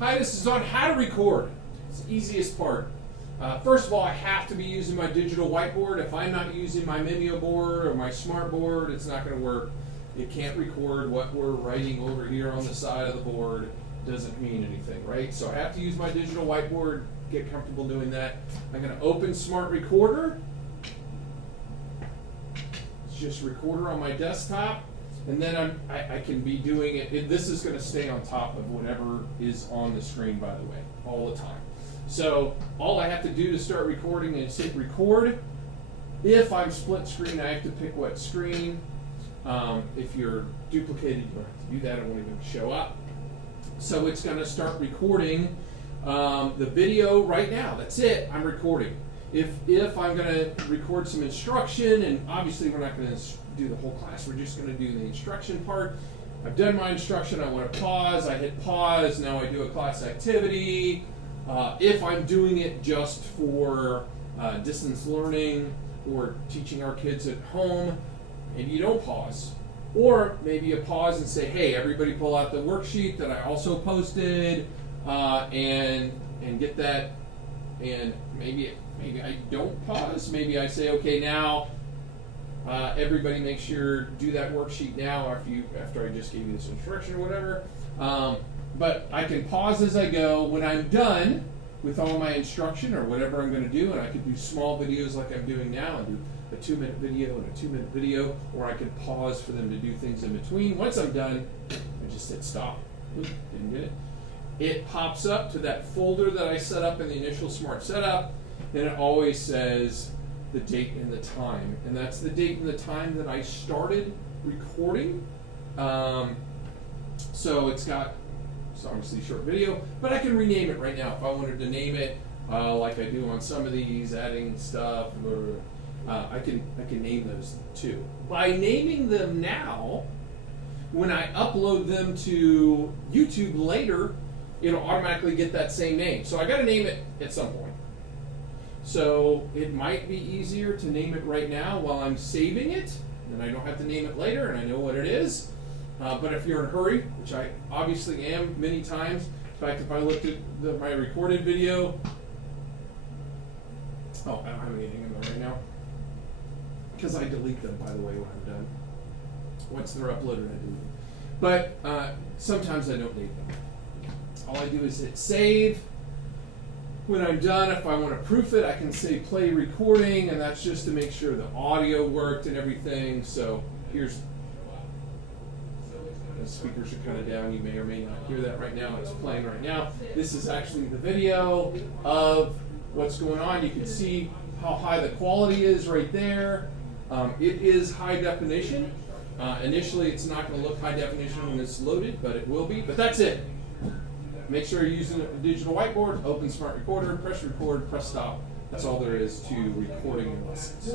Hi, this is on how to record. It's the easiest part. First of all, I have to be using my digital whiteboard. If I'm not using my Mimeo board or my smart board, it's not going to work. It can't record what we're writing over here on the side of the board. Doesn't mean anything, right? So I have to use my digital whiteboard, get comfortable doing that. I'm going to open Smart Recorder. It's just Recorder on my desktop. And then I can be doing it. This is going to stay on top of whatever is on the screen, by the way, all the time. So all I have to do to start recording is hit record. If I'm split screen, I have to pick what screen. If you're duplicated, you don't have to do that. It won't even show up. So it's going to start recording the video right now. That's it. I'm recording. If I'm going to record some instruction, and obviously we're not going to do the whole class, we're just going to do the instruction part. I've done my instruction, I want to pause, I hit pause, now I do a class activity. If I'm doing it just for distance learning or teaching our kids at home, maybe you don't pause. Or maybe you pause and say, hey, everybody pull out the worksheet that I also posted, and get that, and maybe I don't pause. Maybe I say, okay, now everybody make sure do that worksheet now after I just gave you this instruction or whatever. But I can pause as I go. When I'm done with all my instruction or whatever I'm going to do, and I could do small videos like I'm doing now and do a 2-minute video and a 2-minute video, or I could pause for them to do things in between. Once I'm done, I just hit stop. Oops, didn't get it. It pops up to that folder that I set up in the initial Smart Setup, and it always says the date and the time. And that's the date and the time that I started recording. So it's obviously a short video, but I can rename it right now if I wanted to name it like I do on some of these, adding stuff, or I can name those too. By naming them now, when I upload them to YouTube later, it'll automatically get that same name. So I got to name it at some point. So it might be easier to name it right now while I'm saving it, and I don't have to name it later, and I know what it is. But if you're in a hurry, which I obviously am many times, in fact, if I looked at my recorded video, I don't have anything in there right now, because I delete them, by the way, when I'm done. Once they're uploaded, I delete them. But sometimes I don't need them. All I do is hit save. When I'm done, if I want to proof it, I can say play recording, and that's just to make sure the audio worked and everything. So here's, the speakers are kind of down. You may or may not hear that right now. It's playing right now. This is actually the video of what's going on. You can see how high the quality is right there. It is high definition. Initially, it's not going to look high definition when it's loaded, but it will be. But that's it. Make sure you're using a digital whiteboard, open Smart Recorder, press record, press stop. That's all there is to recording your lessons.